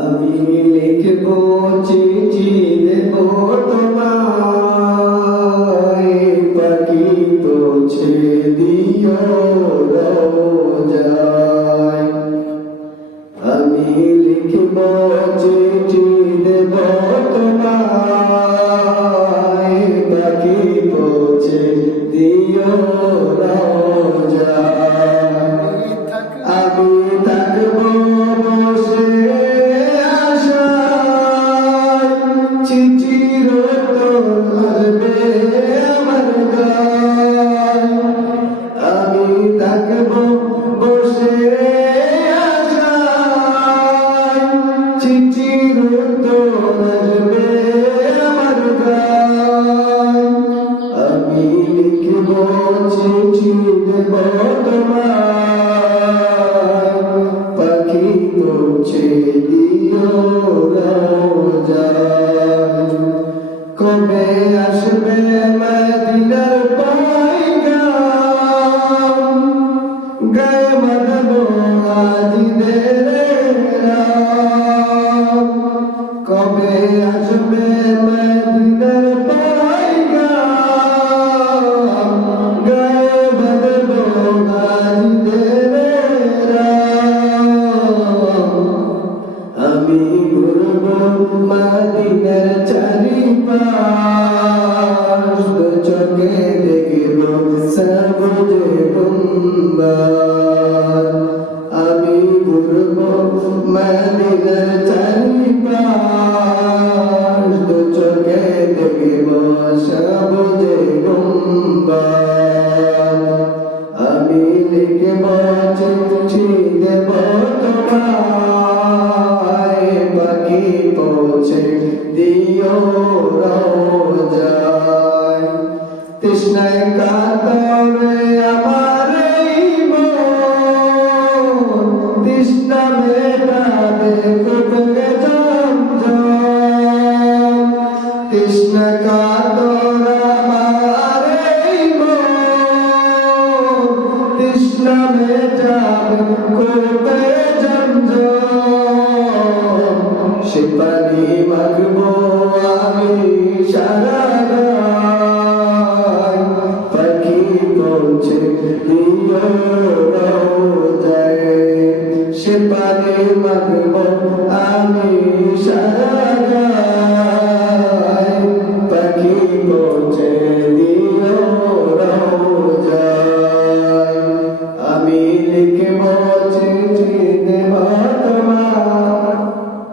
আমি লিখব চিঠি দেব তোমায়, পাখি পৌঁছে দিও রোজায়। আমি লিখব চিঠি দেব তোমায়, পাখি পৌঁছে দিও রোজায়। আমি থাকব বসে আশায়, চিঠির উত্তর আসবে আমার গায়। আমি থাকব বসে আশায়, চিঠির উত্তর আসবে আমার গায়। আমি লিখব চিঠি দেব তোমায়, পাখি পৌঁছে দিও রোজায়। কবে আসবে মদিনার পয়গাম, গায়ে বাঁধবো আজিদের রাম। কবে আসবে মদিনার পয়গাম, গায়ে বাঁধবো আজিদের রাম। আমি ঘুরবো মদিনার চারিপাশ, চোখে দেখব সবুজ গুম্বদ। আমি ঘুরবো মদিনার চারিপাশ, চোখে দেখব সবুজ গুম্বদ। আমি লিখব চিঠি দেব তোমায়, পাখি পৌঁছে দিও রোজায়। তৃষ্ণায় কাতরে আমার এই মন, তৃষ্ণা মেটাবে কোথায় জমজম। তৃষ্ণা কাতর আমার এই মন, তৃষ্ণা মেটাবে কোথায় জমজম। সে পানি মাখবো আমি সারা গায়, পাখি পৌঁছে দিও রোজায়। সে পানি মাখবো